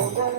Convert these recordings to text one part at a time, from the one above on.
Oh,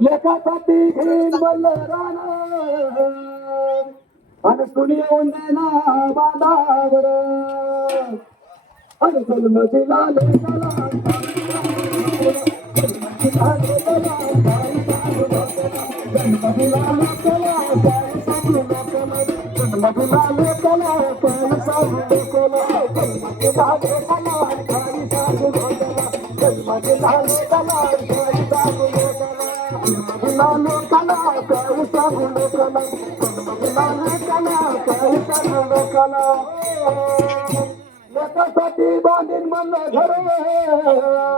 लेखासाठी घेऊन म्हणलं राहणार आणि कुणी येऊन देना बांधावर आणि जन्म दिला लेखाला تھمجي لالي کلاو کیں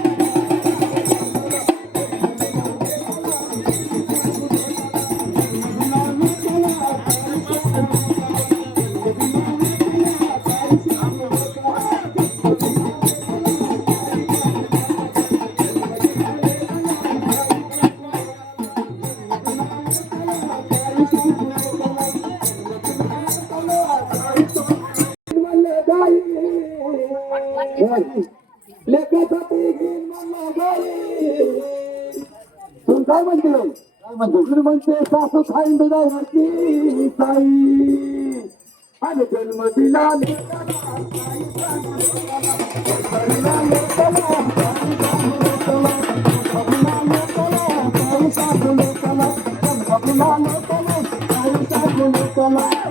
लेखासाठी काय म्हणते? काय म्हणते? सासू खाईन दुधाई साई. आणि जन्म दिला Come on.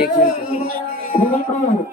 এক মিনিট